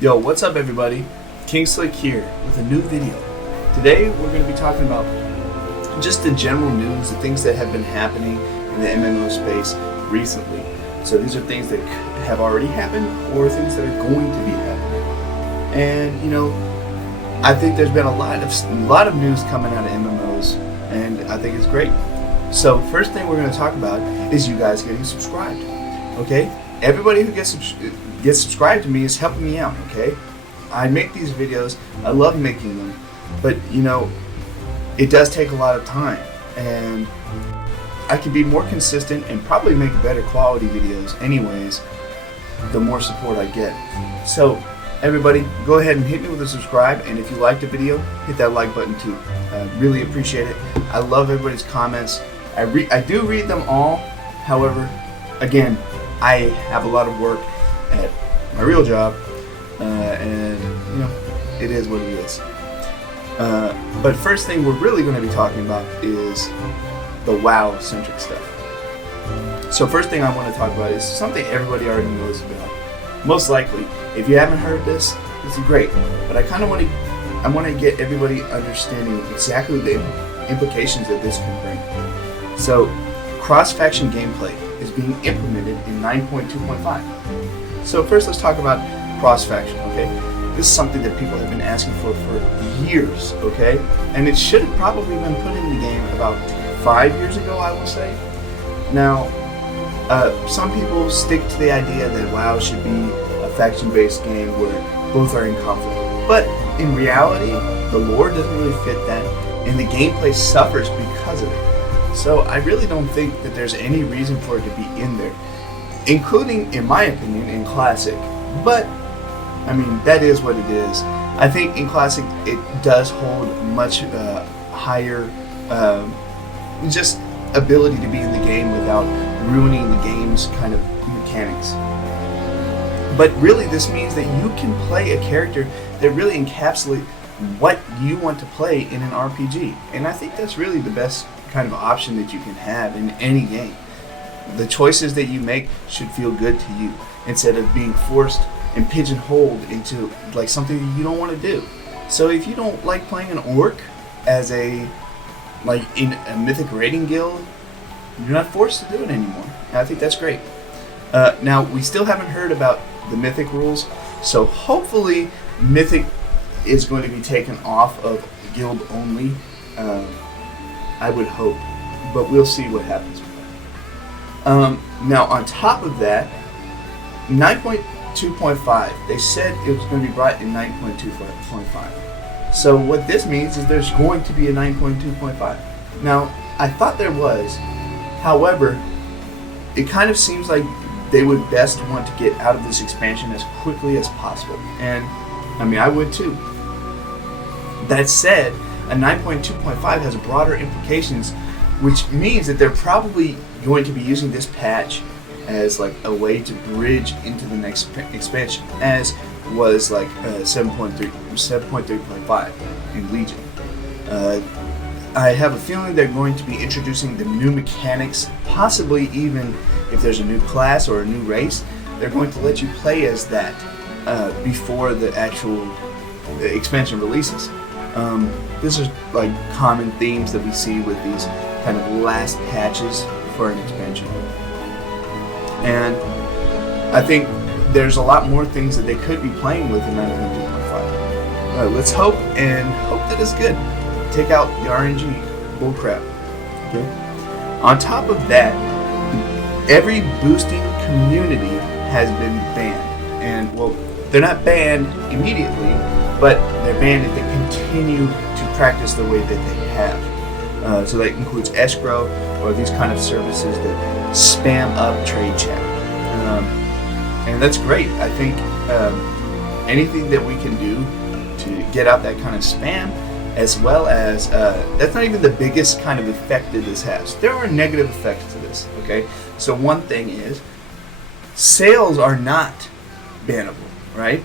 Yo, what's up everybody? King Slick here with a new video. Today we're going to be talking about just the general news, the things that have been happening in the MMO space recently. So these are things that have already happened or things that are going to be happening. And I think there's been a lot of news coming out of MMOs, and I think it's great. So first thing we're going to talk about is you guys getting subscribed. Okay? Everybody who gets subscribed to me is helping me out, okay? I make these videos, I love making them, but it does take a lot of time, and I can be more consistent and probably make better quality videos anyways the more support I get. So everybody, go ahead and hit me with a subscribe, and if you liked the video, hit that like button too. I really appreciate it. I love everybody's comments. I do read them all. However, again, I have a lot of work at my real job, and it is what it is. But first thing we're really going to be talking about is the WoW-centric stuff. So first thing I want to talk about is something everybody already knows about. Most likely, if you haven't heard this is great. But I want to get everybody understanding exactly the implications that this can bring. So, cross-faction gameplay is being implemented in 9.2.5. So first let's talk about cross-faction, okay? This is something that people have been asking for years, okay? And it should have probably been put in the game about 5 years ago, I would say. Now, some people stick to the idea that WoW should be a faction-based game where both are in conflict. But in reality, the lore doesn't really fit that, and the gameplay suffers because of it. So I really don't think that there's any reason for it to be in there, including, in my opinion, in Classic. But, I mean, that is what it is. I think in Classic it does hold much higher just ability to be in the game without ruining the game's kind of mechanics. But really this means that you can play a character that really encapsulates what you want to play in an RPG. And I think that's really the best kind of option that you can have in any game. The choices that you make should feel good to you instead of being forced and pigeonholed into like something that you don't want to do. So if you don't like playing an orc as in a mythic raiding guild, you're not forced to do it anymore. And I think that's great. Now we still haven't heard about the mythic rules, so hopefully mythic is going to be taken off of guild only. I would hope, but we'll see what happens with that. Now, on top of that, 9.2.5, they said it was going to be brought in 9.2.5. So what this means is there's going to be a 9.2.5. Now, I thought there was, however, it kind of seems like they would best want to get out of this expansion as quickly as possible. And, I mean, I would too. That said, a 9.2.5 has broader implications, which means that they're probably going to be using this patch as like a way to bridge into the next expansion, as was like 7.3.5 in Legion. I have a feeling they're going to be introducing the new mechanics, possibly even if there's a new class or a new race, they're going to let you play as that before the actual expansion releases. This is like common themes that we see with these kind of last patches for an expansion. And I think there's a lot more things that they could be playing with in 9.2.5. Let's hope that it's good. Take out the RNG bullcrap. Okay? On top of that, every boosting community has been banned. And well, they're not banned immediately, but they're banned if they continue to practice the way that they have. So that includes escrow or these kind of services that spam up trade chat. And that's great. I think anything that we can do to get out that kind of spam, as well as, that's not even the biggest kind of effect that this has. There are negative effects to this, okay? So one thing is, sales are not bannable, right?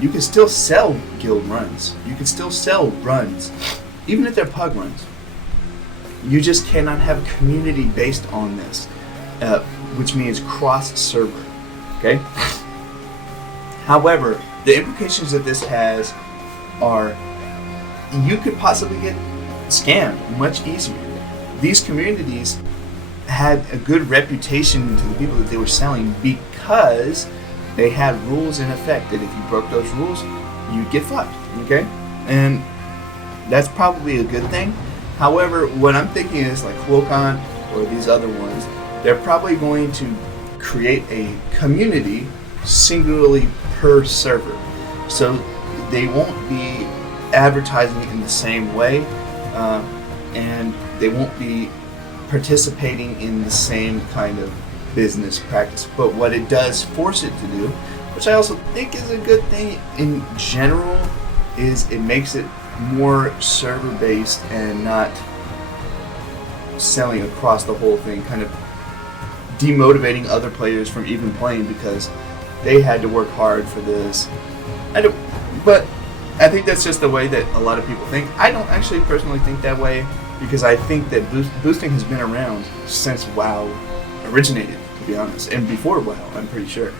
You can still sell guild runs. You can still sell runs, even if they're pug runs. You just cannot have a community based on this, which means cross-server, okay? However, the implications that this has are you could possibly get scammed much easier. These communities had a good reputation to the people that they were selling because they had rules in effect that if you broke those rules, you'd get fucked, okay? And that's probably a good thing. However, what I'm thinking is like Quokon or these other ones, they're probably going to create a community singularly per server. So they won't be advertising in the same way, and they won't be participating in the same kind of business practice. But what it does force it to do, which I also think is a good thing in general, is it makes it more server based and not selling across the whole thing, kind of demotivating other players from even playing because they had to work hard for this. But I think that's just the way that a lot of people think. I don't actually personally think that way because I think that boosting has been around since WoW originated, to be honest, and before WoW, I'm pretty sure.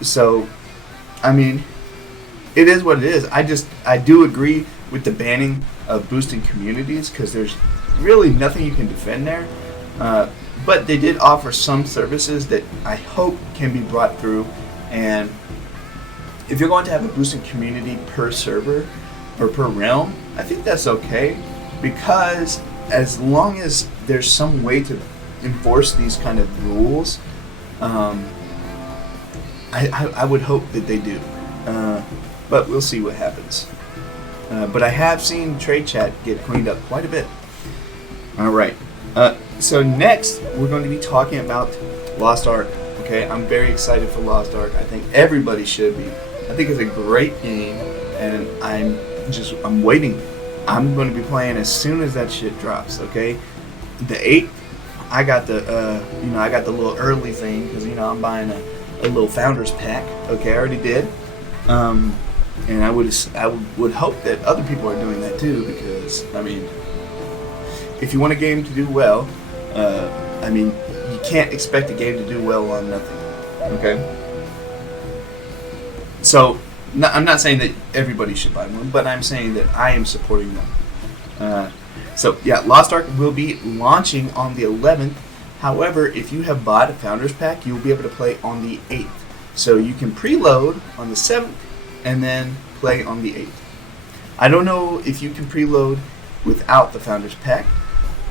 So, I mean, it is what it is. I do agree with the banning of boosting communities because there's really nothing you can defend there. But they did offer some services that I hope can be brought through. And if you're going to have a boosting community per server or per realm, I think that's okay, because as long as there's some way to enforce these kind of rules, I would hope that they do. But we'll see what happens. But I have seen trade chat get cleaned up quite a bit. All right. So next, we're going to be talking about Lost Ark. Okay, I'm very excited for Lost Ark. I think everybody should be. I think it's a great game, and I'm waiting. I'm going to be playing as soon as that shit drops. Okay, the 8th, I got the I got the little early thing because I'm buying a little founders pack. Okay, I already did. And I would hope that other people are doing that too, because I mean, if you want a game to do well, I mean, you can't expect a game to do well on nothing. Okay. So, I'm not saying that everybody should buy one, but I'm saying that I am supporting them. So, yeah, Lost Ark will be launching on the 11th. However, if you have bought a Founders Pack, you'll be able to play on the 8th. So, you can preload on the 7th and then play on the 8th. I don't know if you can preload without the Founders Pack,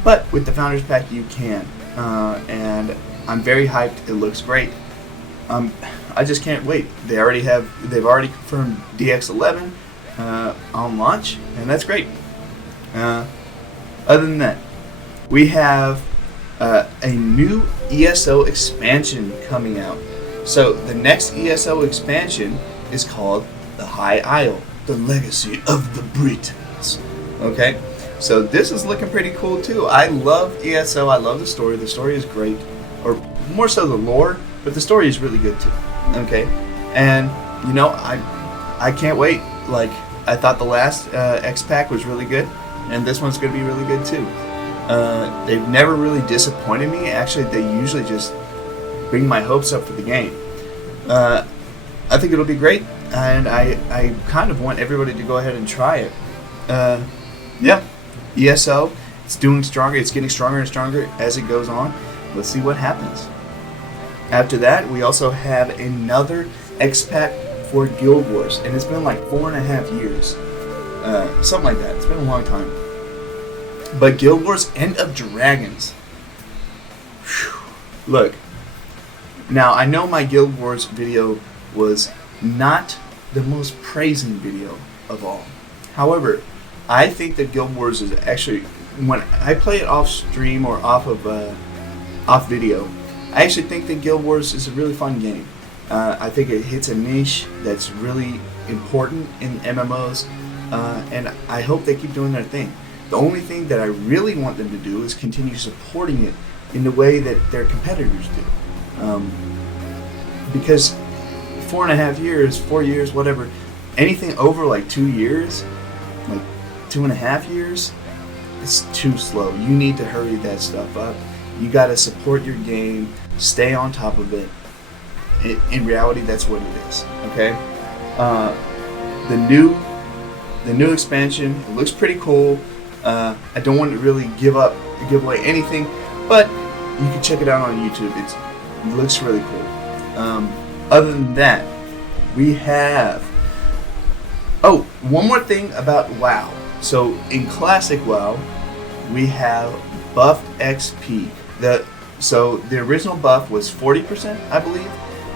but with the Founders Pack, you can. And I'm very hyped. It looks great. I just can't wait. They've already confirmed DX11 on launch, and that's great. Other than that, we have a new ESO expansion coming out. So the next ESO expansion is called The High Isle, the Legacy of the Britons. Okay, so this is looking pretty cool too. I love ESO. I love the story. The story is great, or more so the lore, but the story is really good too. Okay, and I can't wait. Like, I thought the last X Pack was really good, and this one's going to be really good too. They've never really disappointed me. Actually, they usually just bring my hopes up for the game. I think it'll be great, and I kind of want everybody to go ahead and try it. Yeah, ESO, it's doing stronger. It's getting stronger and stronger as it goes on. Let's see what happens. After that, we also have another X-Pack for Guild Wars, and it's been like 4.5 years. Something like that. It's been a long time. But Guild Wars End of Dragons. Whew. Look, now I know my Guild Wars video was not the most praising video of all. However, I think that Guild Wars is actually, when I play it off stream or off video, I actually think that Guild Wars is a really fun game. I think it hits a niche that's really important in MMOs, and I hope they keep doing their thing. The only thing that I really want them to do is continue supporting it in the way that their competitors do. Because 4.5 years, 4 years, whatever, anything over like 2 years, like 2.5 years, it's too slow. You need to hurry that stuff up. You got to support your game, stay on top of it, in reality, that's what it is. Okay. The new expansion, it looks pretty cool. I don't want to really give away anything, but you can check it out on YouTube. It looks really cool. Other than that, we have one more thing about WoW. So in Classic WoW, we have buffed XP. So the original buff was 40%, I believe,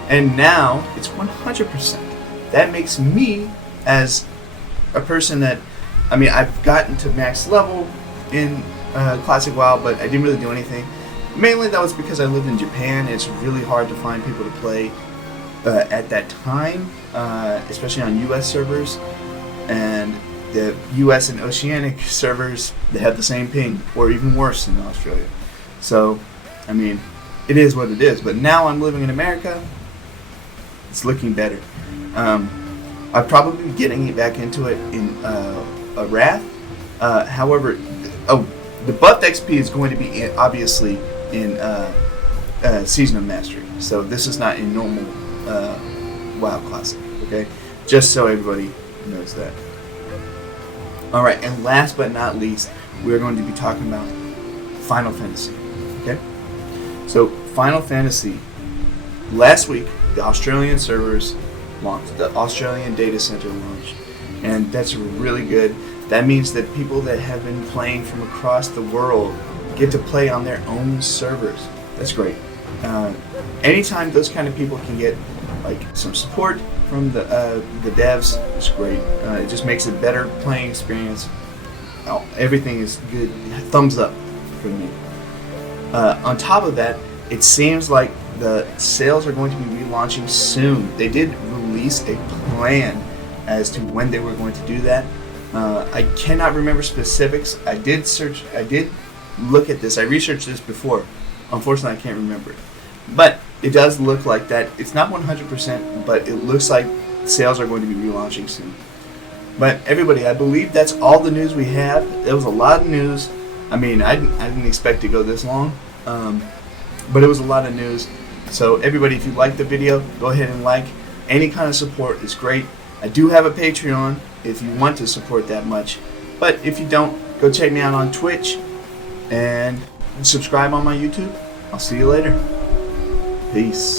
and now it's 100%. That makes me, as a person that, I've gotten to max level in Classic WoW, but I didn't really do anything. Mainly that was because I lived in Japan. It's really hard to find people to play at that time, especially on US servers. And the US and Oceanic servers, they have the same ping, or even worse in Australia. So, it is what it is. But now I'm living in America, it's looking better. I'll probably be getting back into it in a Wrath. However, the buffed XP is going to be obviously in Season of Mastery. So this is not in normal WoW Classic. Okay, just so everybody knows that. All right, and last but not least, we're going to be talking about Final Fantasy. Okay, so Final Fantasy. Last week, the Australian servers launched. The Australian data center launched, and that's really good. That means that people that have been playing from across the world get to play on their own servers. That's great. Anytime those kind of people can get some support from the devs, it's great. It just makes a better playing experience. Everything is good. Thumbs up for me. On top of that, it seems like the sales are going to be relaunching soon. They did release a plan as to when they were going to do that. I cannot remember specifics. I did look at this. I researched this before. Unfortunately, I can't remember it. But it does look like that. It's not 100%, but it looks like sales are going to be relaunching soon. But everybody, I believe that's all the news we have. There was a lot of news. I didn't expect to go this long, but it was a lot of news. So everybody, if you liked the video, go ahead and like. Any kind of support is great. I do have a Patreon if you want to support that much. But if you don't, go check me out on Twitch and subscribe on my YouTube. I'll see you later. Peace.